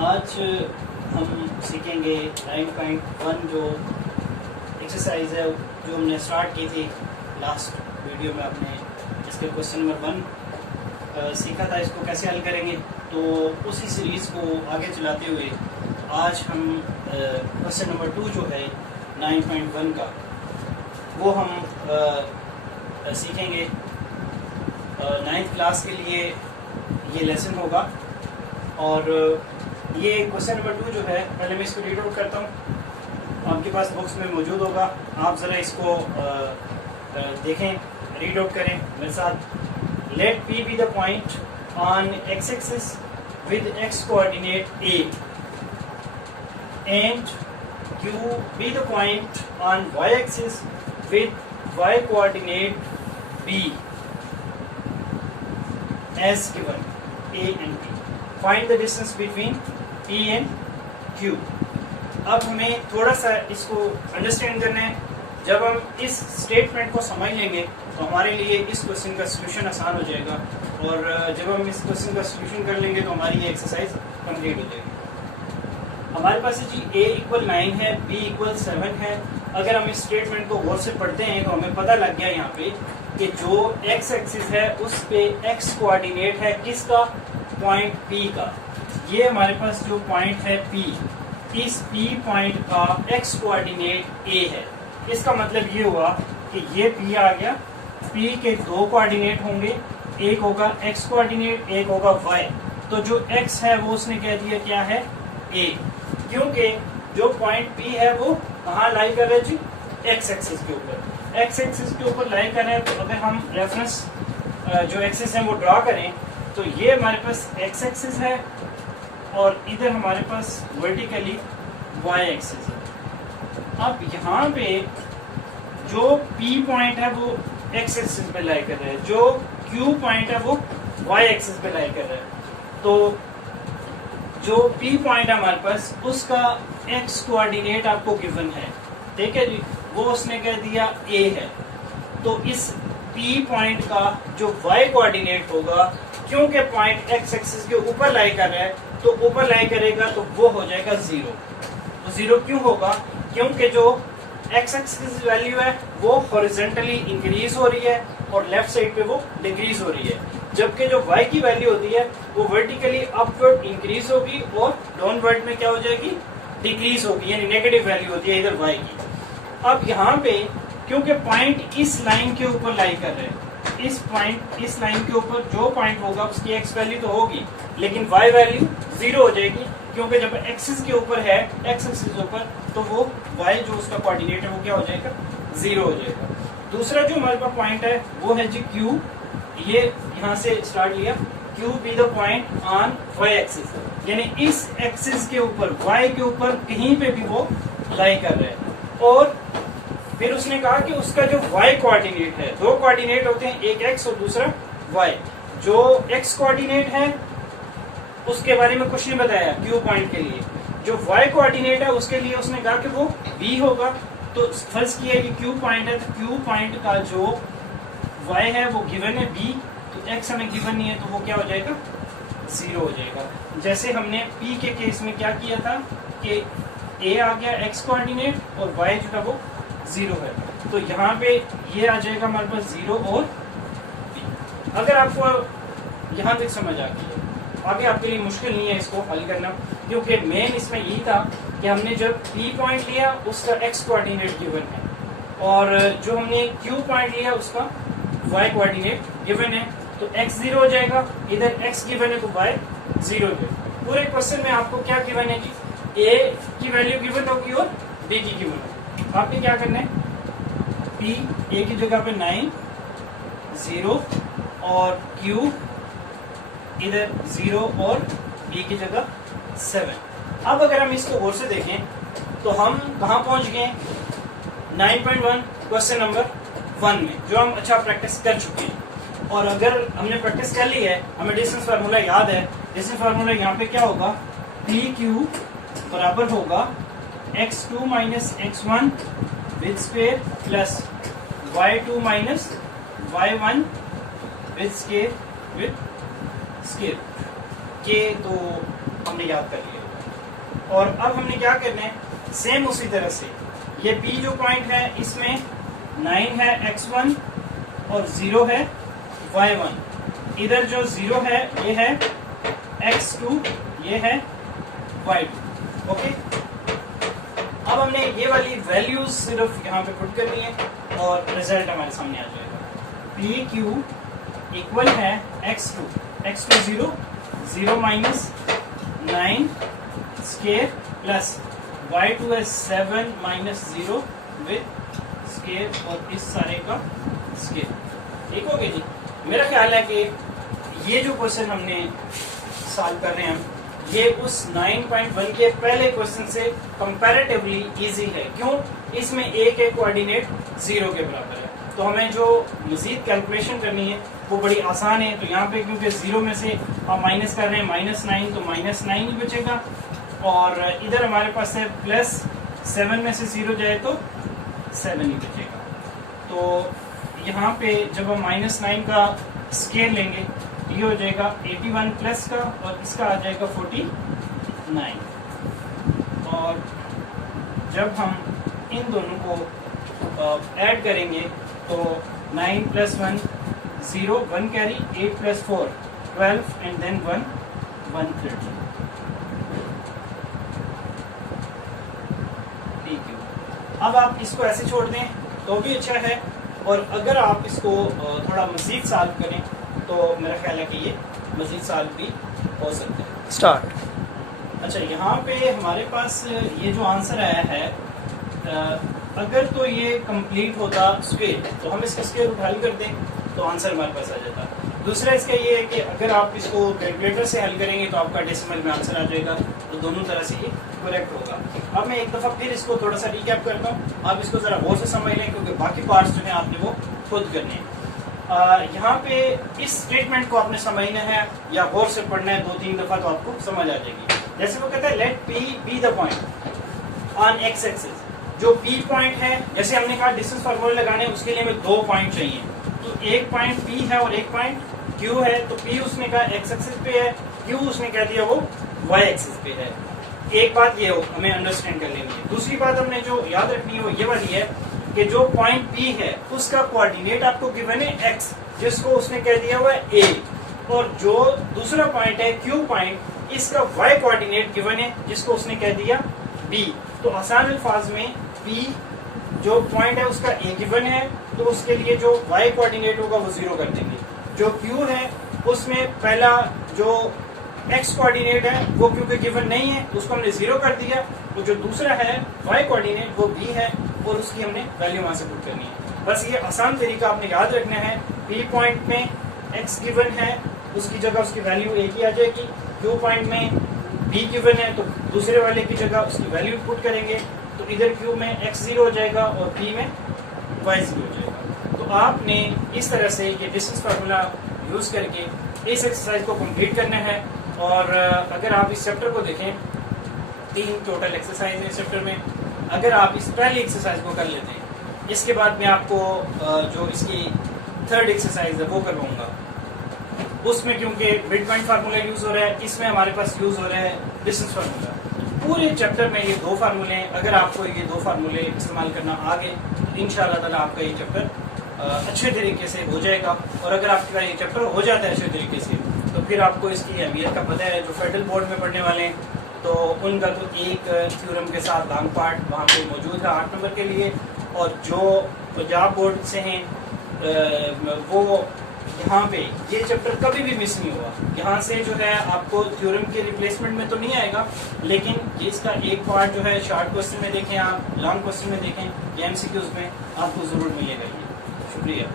आज हम सीखेंगे 9.1 जो एक्सरसाइज है जो हमने स्टार्ट की थी लास्ट वीडियो में। आपने इसके क्वेश्चन नंबर 1 सीखा था, इसको कैसे हल करेंगे। तो उसी सीरीज़ को आगे चलाते हुए आज हम क्वेश्चन नंबर 2 जो है 9.1 का वो हम सीखेंगे। 9th क्लास के लिए ये लेसन होगा और ये क्वेश्चन नंबर 2 जो है, पहले मैं इसको रीड आउट करता हूँ, आपके पास बुक्स में मौजूद होगा। आप ज़रा इसको देखें, रीड आउट करें मेरे साथ। Let P be the point on x axis with x coordinate A and Q be the point on y axis with y coordinate B as given A and P. Find the distance between P and Q. अब हमें थोड़ा सा इसको understand करना है। जब हम इस स्टेटमेंट को समझ लेंगे तो हमारे लिए इस क्वेश्चन का सोल्यूशन आसान हो जाएगा, और जब हम इस क्वेश्चन का सोल्यूशन कर लेंगे तो हमारी ये एक्सरसाइज कंप्लीट हो जाएगी। हमारे पास जी A = 9 है, B = 7 है। अगर हम इस स्टेटमेंट को गौर से पढ़ते हैं तो हमें पता लग गया यहाँ पे कि जो x एक्सिस है उस पे x कोऑर्डिनेट है किसका, पॉइंट P का। ये हमारे पास जो पॉइंट है P, इस P पॉइंट का x कोऑर्डिनेट A है। इसका मतलब ये हुआ कि ये P आ गया। P के दो कोऑर्डिनेट होंगे, एक होगा x कोऑर्डिनेट, एक होगा y। तो जो x है वो उसने कह दिया क्या है, A, क्योंकि जो पॉइंट P है वो कहाँ लाई कर रहे हैं जी, x एक्सिस के ऊपर। x एक्सिस के ऊपर लाई कर रहे हैं। तो अगर हम रेफरेंस जो एक्सिस है वो ड्रा करें तो ये हमारे पास x एक्सिस है और इधर हमारे पास वर्टिकली y एक्सिस है। अब यहाँ पे जो P पॉइंट है वो x एक्सिस पे लाई कर रहा है, जो Q पॉइंट है वो y एक्सिस पे लाई कर रहा है। तो जो P पॉइंट है हमारे पास उसका x कोऑर्डिनेट आपको गिवन है, ठीक है जी, वो उसने कह दिया A है। तो इस P पॉइंट का जो y कोऑर्डिनेट होगा, क्योंकि पॉइंट x एक्सिस के ऊपर लाई कर रहा है तो ऊपर लाई करेगा तो वो हो जाएगा 0। तो 0 क्यों होगा, क्योंकि जो x एक्सिस वैल्यू है वो हॉरिजॉन्टली इंक्रीज हो रही है और लेफ्ट साइड पे वो डिक्रीज हो रही है, जबकि जो y की वैल्यू होती है वो वर्टिकली अपवर्ड इंक्रीज होगी और डाउनवर्ड में क्या हो जाएगी, डिक्रीज होगी, यानी नेगेटिव वैल्यू होती है इधर y की। अब यहाँ पे क्योंकि पॉइंट इस लाइन के ऊपर लाई कर रहे हैं, इस लाइन के ऊपर जो पॉइंट होगा उसकी x वैल्यू तो होगी लेकिन y वैल्यू 0 हो जाएगी, क्योंकि जब एक्सिस के ऊपर है, x एक्सिस के ऊपर, तो वो y जो उसका कोऑर्डिनेट है वो क्या हो जाएगा, 0 हो जाएगा। दूसरा जो हमारे पास पॉइंट है वो है जी Q। ये यहाँ से स्टार्ट लिया, Q be the point on y axis, यानी इस एक्सिस के ऊपर, y के ऊपर कहीं पे भी वो लाई कर रहे हैं। और फिर उसने कहा कि उसका जो y कोऑर्डिनेट है, दो कोऑर्डिनेट होते हैं, एक x और दूसरा y। जो x कोऑर्डिनेट है उसके बारे में कुछ नहीं बताया Q पॉइंट के लिए। जो y कोऑर्डिनेट है उसके लिए उसने कहा कि वो b होगा। तो फर्ज किया कि Q पॉइंट है, तो Q पॉइंट का जो y है वो गिवन है b, तो x हमें गिवन नहीं है तो वो क्या हो जाएगा, 0 हो जाएगा। जैसे हमने p के केस में क्या किया था कि a आ गया x कोऑर्डिनेट और y जो है वो 0 है, तो यहाँ पे ये आ जाएगा हमारे पास 0 और b। अगर आपको यहाँ तक समझ आ गई है, आगे आपके लिए मुश्किल नहीं है इसको हल करना, क्योंकि मेन इसमें यही था कि हमने जब p पॉइंट लिया उसका x कोऑर्डिनेट गिवन है, और जो हमने q पॉइंट लिया उसका y कोऑर्डिनेट गिवन है, तो x 0 हो जाएगा, इधर x गिवन है तो y 0 हो जाएगा। पूरे क्वेश्चन में आपको क्या गिवन है जी, a की वैल्यू गिवन होगी और b की गिवन होगी। आपने क्या करना है, p a की जगह पे 9, 0 और q इधर 0 और b की जगह 7। अब अगर हम इसको गौर से देखें तो हम कहाँ पहुंच गए, 9.1 क्वेश्चन नंबर 1 में, जो हम अच्छा प्रैक्टिस कर चुके हैं। और अगर हमने प्रैक्टिस कर ली है, हमें डिस्टेंस फार्मूला याद है, डिस्टेंस फार्मूला यहाँ पे क्या होगा, PQ बराबर होगा x2 minus x1 with square plus y2 minus y1 with square के तो हमने याद कर लिया। और अब हमने क्या करना है, सेम उसी तरह से ये P जो पॉइंट है इसमें 9 है x1 और 0 है y1, इधर जो 0 है ये है x2, ये है y2। ओके, अब हमने ये वाली वैल्यूज सिर्फ यहाँ पे पुट करनी है और रिजल्ट हमारे सामने आ जाएगा। PQ इक्वल है x2 0 0 minus 9 square plus y2 है 7 माइनस 0 विद स्केयर और इस सारे का स्केयर। ठीक हो गया जी। मेरा ख्याल है कि ये जो क्वेश्चन हमने सॉल्व कर रहे हैं ये उस 9.1 के पहले क्वेश्चन से कंपैरेटिवली इजी है। क्यों? इसमें एक कोऑर्डिनेट 0 के बराबर है, तो हमें जो मजीद कैलकुलेशन करनी है वो बड़ी आसान है। तो यहाँ पे क्योंकि 0 में से हम माइनस कर रहे हैं -9, तो -9 ही बचेगा और इधर हमारे पास है +7 में से 0 जाए तो 7 ही बचेगा। तो यहाँ पे जब हम -9 का स्केयर लेंगे ये हो जाएगा 81 प्लस का और इसका आ जाएगा 49। और जब हम इन दोनों को ऐड करेंगे तो 9 + 1 0 1 कैरी 8 + 4 12 एंड देन 1 130। ठीक है, अब आप इसको ऐसे छोड़ दें तो भी अच्छा है, और अगर आप इसको थोड़ा मजीद सॉल्व करें तो मेरा ख्याल है कि ये मजीद सॉल्व भी हो सकता है। स्टार्ट। अच्छा, यहाँ पे हमारे पास ये जो आंसर आया है अगर तो ये कंप्लीट होता स्क्वायर तो हम इसका स्क्वायर रूट हल कर दें तो आंसर हमारे पास आ जाता। दूसरा इसका ये है कि अगर आप इसको कैलकुलेटर से हल करेंगे तो आपका डेसिमल में आंसर आ जाएगा, तो दोनों तरह से ये करेक्ट होगा। अब मैं एक दफ़ा फिर इसको थोड़ा सा रिकैप करता हूँ, आप इसको ज़रा गौर से समझ लें क्योंकि बाकी पार्ट्स जो है आपने वो खुद करने हैं। यहाँ पे इस स्टेटमेंट को आपने समझना है या गौर से पढ़ना है 2-3 दफ़ा तो आपको समझ आ जाएगी। जैसे वो कहता है let P be the point on x axis. जो P पॉइंट है, जैसे हमने कहा डिस्टेंस फार्मूला लगाने उसके लिए हमें 2 पॉइंट चाहिए, तो एक पॉइंट P है और एक पॉइंट Q है। तो P उसने कहा x एक्सिस पे है, Q उसने कह दिया वो y एक्सिस पे है। एक बात ये हो हमें अंडरस्टैंड कर लेनी है। दूसरी बात हमने जो याद रखनी है वो ये वाली है कि जो पॉइंट P है उसका कोऑर्डिनेट आपको गिवन है x, जिसको उसने कह दिया हुआ है a, और जो दूसरा पॉइंट है Q पॉइंट इसका y कोऑर्डिनेट गिवन है जिसको उसने कह दिया b। तो आसान अल्फाज में P जो पॉइंट है उसका a गिवन है तो उसके लिए जो y कोऑर्डिनेट होगा वो 0 कर देंगे। जो Q है उसमें पहला जो x कोऑर्डिनेट है वो क्योंकि गिवन नहीं है उसको हमने 0 कर दिया, तो जो दूसरा है y कोऑर्डिनेट वो b है और उसकी हमने वैल्यू वहां से पुट करनी है। बस ये आसान तरीका आपने याद रखना है। P पॉइंट में x गिवन है उसकी जगह उसकी वैल्यू a की आ जाएगी, Q पॉइंट में b गिवन है तो दूसरे वाले की जगह उसकी वैल्यू पुट करेंगे, तो इधर Q में x 0 हो जाएगा और P में y 0 हो जाएगा। तो आपने इस तरह से ये डिस्टेंस फार्मूला यूज करके इस एक्सरसाइज को कंप्लीट करना है। और अगर आप इस चैप्टर को देखें 3 टोटल एक्सरसाइज है इस चैप्टर में, अगर आप इस पहली एक्सरसाइज को कर लेते हैं इसके बाद मैं आपको जो इसकी 3rd एक्सरसाइज है वो करवाऊंगा। उसमें क्योंकि मिड पॉइंट फार्मूला यूज हो रहा है, इसमें हमारे पास यूज हो रहा है डिस्टेंस फार्मूला। पूरे चैप्टर में ये 2 फार्मूले हैं, अगर आपको ये 2 फार्मूले इस्तेमाल करना आ गए तो इंशाअल्लाह ताला आपका ये चैप्टर अच्छे तरीके से हो जाएगा। और अगर आपका ये चैप्टर हो जाता है अच्छे तरीके से तो फिर आपको इसकी अहमियत का पता है। जो फेडरल बोर्ड में पढ़ने वाले हैं तो उनका तो एक थ्योरम के साथ लॉन्ग पार्ट वहाँ पे मौजूद है 8 नंबर के लिए, और जो पंजाब बोर्ड से हैं वो यहाँ पे ये चैप्टर कभी भी मिस नहीं हुआ। यहाँ से जो है आपको थ्योरम के रिप्लेसमेंट में तो नहीं आएगा, लेकिन ये इसका एक पार्ट जो है शॉर्ट क्वेश्चन में देखें, आप लॉन्ग क्वेश्चन में देखें, या MCQs में आपको जरूर मिलेगा। ये शुक्रिया।